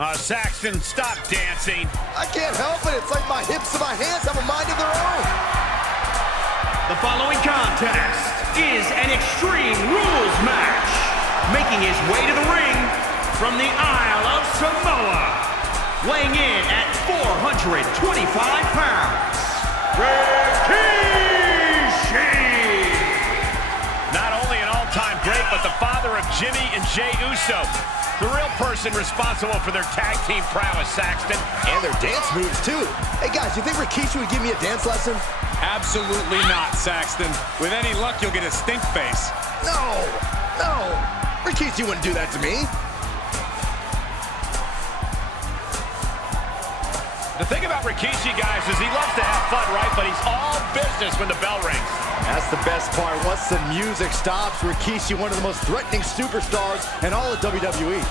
Saxton, stop dancing. I can't help it. It's like my hips and my hands have a mind of their own. The following contest is an Extreme Rules match. Making his way to the ring from the Isle of Samoa, weighing in at 425 pounds, Rikishi! Not only an all-time great, but the father of Jimmy and Jey Uso. The real person responsible for their tag team prowess, Saxton. And their dance moves, too. Hey, guys, you think Rikishi would give me a dance lesson? Absolutely not, Saxton. With any luck, you'll get a stink face. No. Rikishi wouldn't do that to me. The thing about Rikishi, guys, is he loves to have fun, right? But he's all business when the bell rings. That's the best part. Once the music stops, Rikishi, one of the most threatening superstars in all of WWE.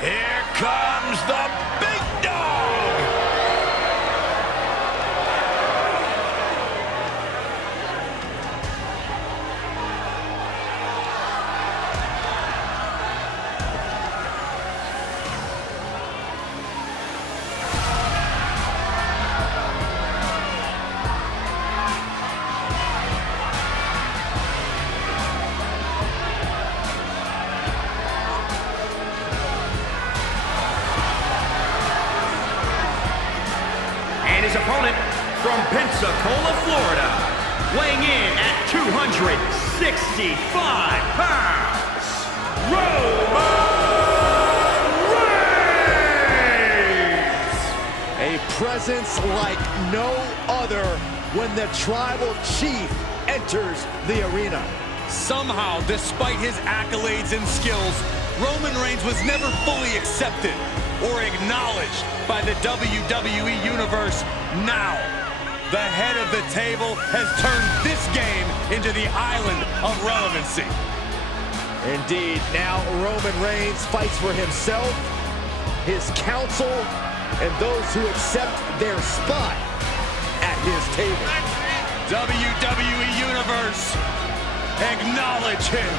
Here comes the big dog! His opponent from Pensacola, Florida, weighing in at 265 pounds, Roman Reigns! A presence like no other when the tribal chief enters the arena. Somehow, despite his accolades and skills, Roman Reigns was never fully accepted or acknowledged by the WWE Universe. Now, the head of the table has turned this game into the island of relevancy. Indeed, now Roman Reigns fights for himself, his council, and those who accept their spot at his table. WWE Universe, acknowledge him.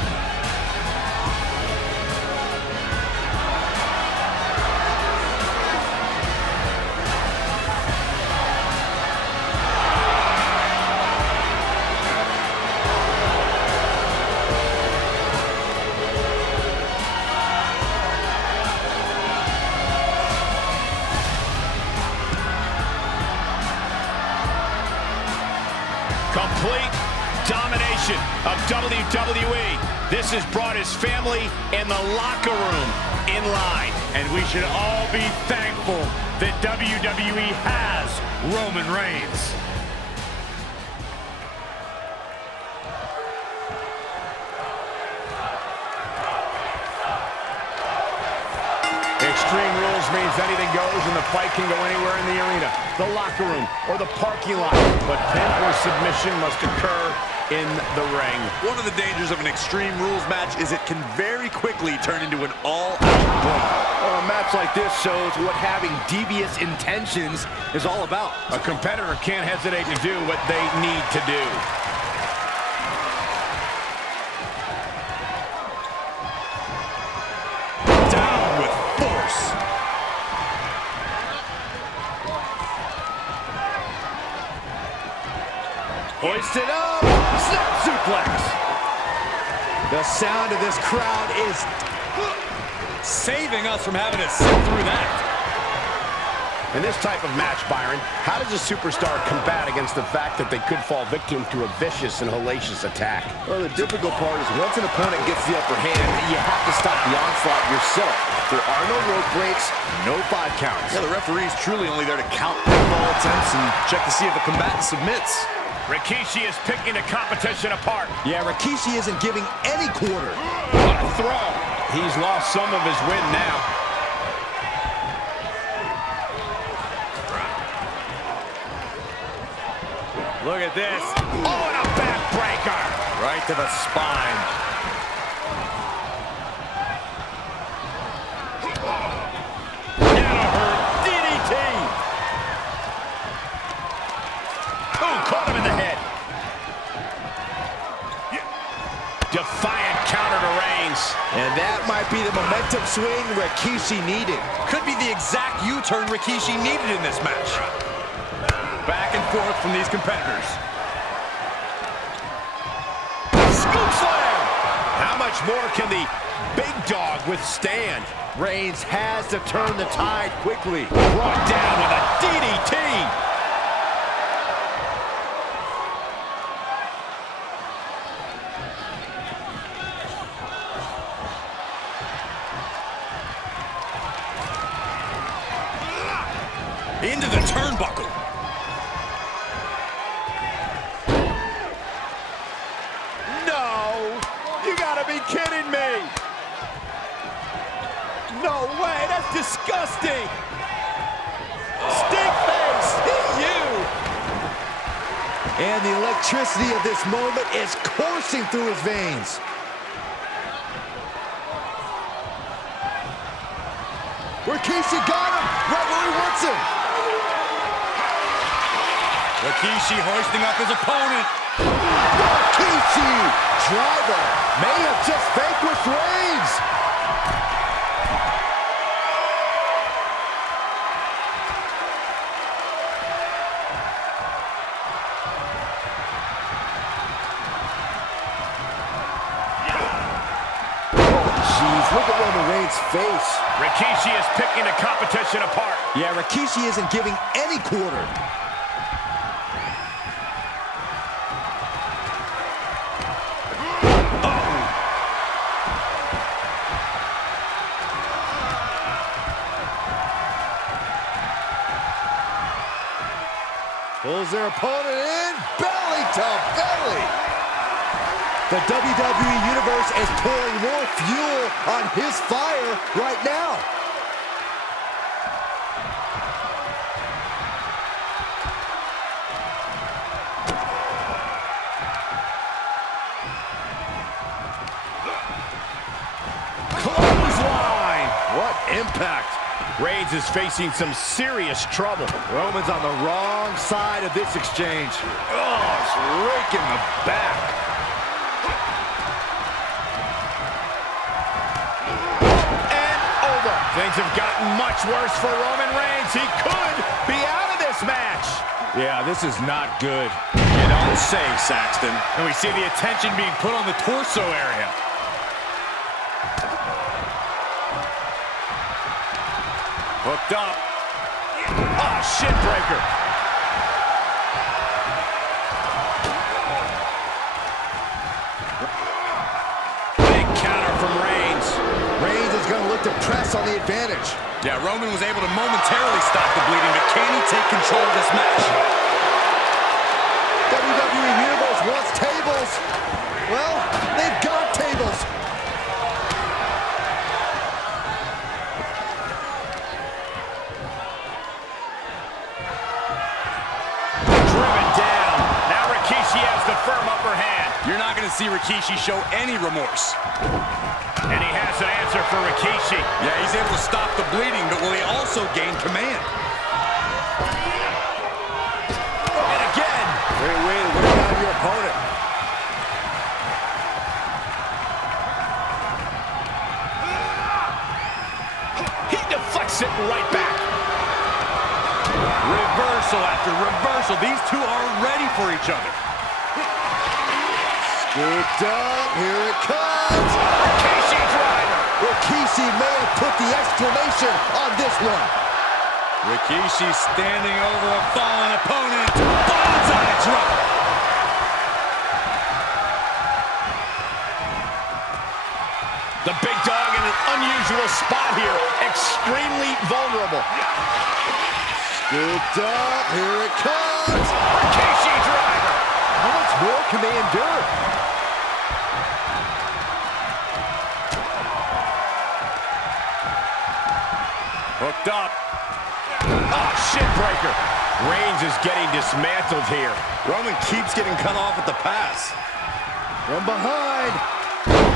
Complete domination of WWE. This has brought his family and the locker room in line. And we should all be thankful that WWE has Roman Reigns. Extreme Rules means anything goes and the fight can go anywhere in the arena, the locker room, or the parking lot. But pin or submission must occur in the ring. One of the dangers of an Extreme Rules match is it can very quickly turn into an all-out brawl. Well, a match like this shows what having devious intentions is all about. A competitor can't hesitate to do what they need to do. Down with force. Hoisted up, snap suplex. The sound of this crowd is saving us from having to sit through that. In this type of match, Byron, how does a superstar combat against the fact that they could fall victim to a vicious and hellacious attack? Well, the difficult part is once an opponent gets the upper hand, you have to stop the onslaught yourself. There are no rope breaks, no 5 counts. Yeah, the referee is truly only there to count pinfall attempts and check to see if the combatant submits. Rikishi is picking the competition apart. Yeah, Rikishi isn't giving any quarter. What a throw. He's lost some of his wind now. Look at this. Oh, and a backbreaker. Right to the spine. Danaher DDT. Oh, caught him in the head. defiant counter to Reigns. And that might be the momentum swing Rikishi needed. Could be the exact U-turn Rikishi needed in this match. Back and forth from these competitors. Scoop slam! How much more can the big dog withstand? Reigns has to turn the tide quickly. Brought down with a DDT. Into the turnbuckle. No! You gotta be kidding me! No way! That's disgusting! Stink face! Hit you! And the electricity of this moment is coursing through his veins. Rikishi got him! Right where he wants him! Rikishi hoisting up his opponent. Rikishi! Driver may have just vanquished Reigns! Jeez, look at Roman Reigns' face. Rikishi is picking the competition apart. Yeah, Rikishi isn't giving any quarter. Pulls their opponent in, belly to belly. The WWE Universe is pouring more fuel on his fire right now. Clothesline! What impact. Reigns is facing some serious trouble. Roman's on the wrong side of this exchange. Oh, it's raking the back. And over. Things have gotten much worse for Roman Reigns. He could be out of this match. Yeah, this is not good. You don't say, Saxton. And we see the attention being put on the torso area. Hooked up. Oh, shin breaker. Big counter from Reigns. Reigns is going to look to press on the advantage. Yeah, Roman was able to momentarily stop the bleeding, but can he take control of this match? WWE Universe wants tables. Well, they've got tables. Driven down. Now Rikishi has the firm upper hand. You're not going to see Rikishi show any remorse. And he has an answer for Rikishi. Yeah, he's able to stop the bleeding, but will he also gain command? And again. Great way to wear down your opponent. He deflects it right back. Reversal after reversal. These two are ready for each other. Scooped up. Here it comes. Rikishi driver. Rikishi may have put the exclamation on this one. Rikishi standing over a fallen opponent. Bonsai drop. The big dog in an unusual spot here. Extremely vulnerable. Scooped up. Here it comes. Rikishi driver. How much more can they endure? Hooked up. Oh, shin breaker. Reigns is getting dismantled here. Roman keeps getting cut off at the pass. From behind.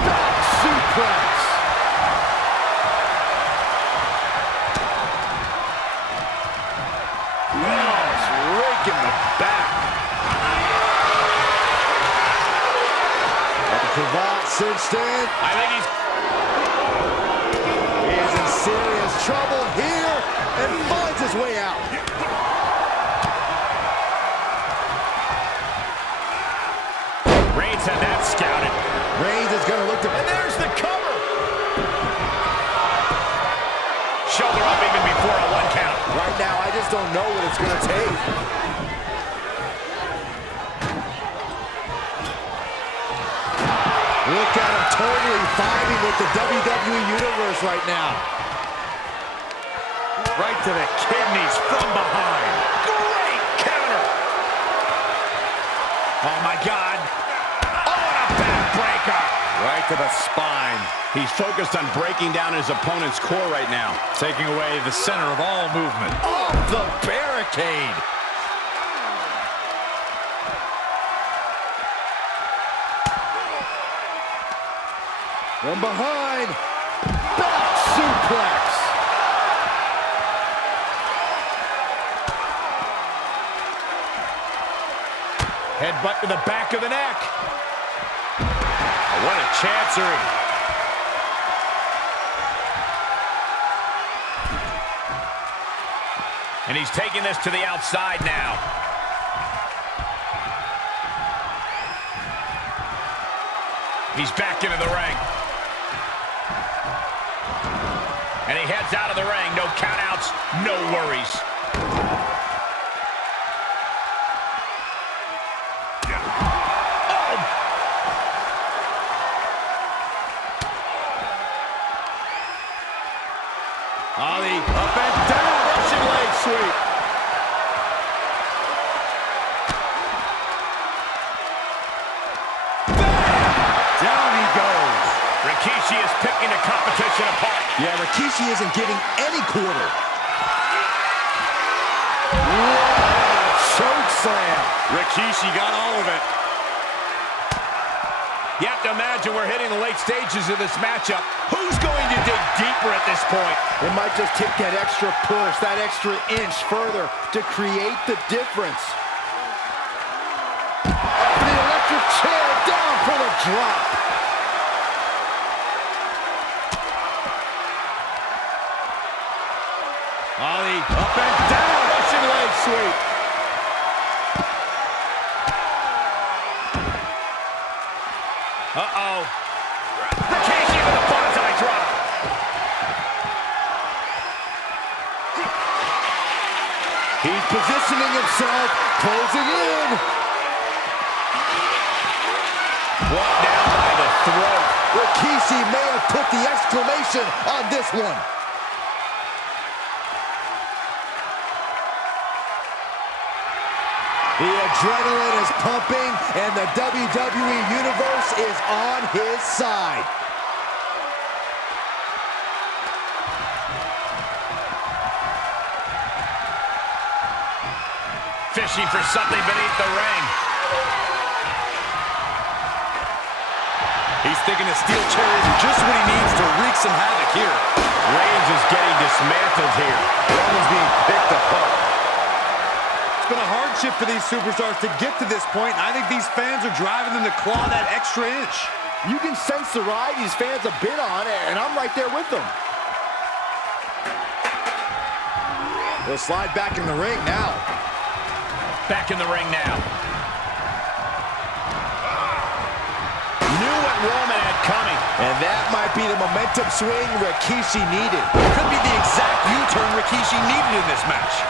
Back suplex. Oh, it's raking the back. cravat cinched in. I think he's... He is in serious trouble here and finds his way out. Reigns had that scouted. Reigns is going to look to... And there's the cover. Shoulder up even before a 1 count. Right now, I just don't know what it's going to take. Look at him totally vibing with the WWE Universe right now. Right to the kidneys from behind. Great counter. Oh, my God. Oh, and a backbreaker. Right to the spine. He's focused on breaking down his opponent's core right now, taking away the center of all movement. Off the barricade. From behind, back suplex. Headbutt to the back of the neck. Oh, what a chancery. And he's taking this to the outside now. He's back into the ring. And he heads out of the ring. No countouts, no worries. Ollie up and down, Russian leg sweep. Bam! Down he goes. Rikishi is picking the competition apart. Yeah, Rikishi isn't getting any quarter. Choke slam. Rikishi got all of it. You have to imagine we're hitting the late stages of this matchup. Who's going to dig deeper at this point? It might just take that extra push, that extra inch further to create the difference. Up the electric chair, down for the drop. Ollie up and down, Russian leg sweep. Uh-oh. Rikishi with a bonsai drop. He's positioning himself, closing in. Brought down by the throat. Rikishi may have put the exclamation on this one. The adrenaline is pumping, and the WWE Universe is on his side. Fishing for something beneath the ring. He's thinking a steel chair is just what he needs to wreak some havoc here. Reigns is getting dismantled here. Roman's being picked apart. It's been a hardship for these superstars to get to this point, and I think these fans are driving them to claw that extra inch. You can sense the ride these fans have been on, and I'm right there with them. They'll slide back in the ring now. Back in the ring now. Knew what Roman had coming. And that might be the momentum swing Rikishi needed. Could be the exact U-turn Rikishi needed in this match.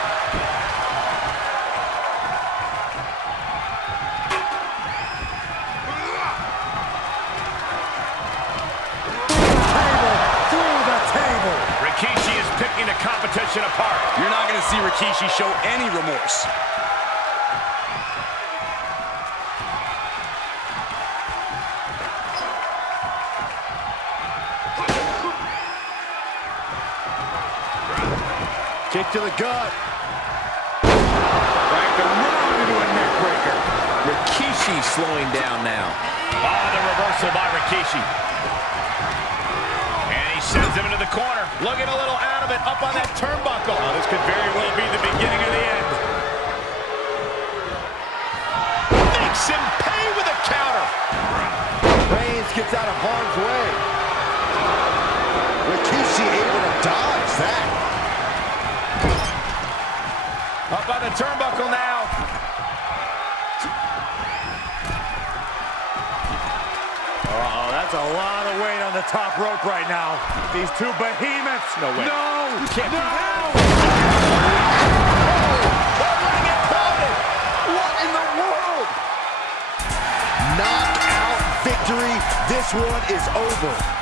Rikishi is picking the competition apart. You're not going to see Rikishi show any remorse. Kick to the gut. Back around into a neck breaker. Rikishi slowing down now. Oh, the reversal by Rikishi. And he sends him into the corner. Looking a little out of it, up on that turnbuckle. Oh, this could very well be the beginning of the end. Makes him pay with a counter. Reigns just gets out of harm's way. Rikishi able to dodge that. Up on the turnbuckle now. Oh, that's a lot of weight on the top rope right now. These two behemoths. No way. No! You can't no! do that. What in the world? Knockout victory. This one is over.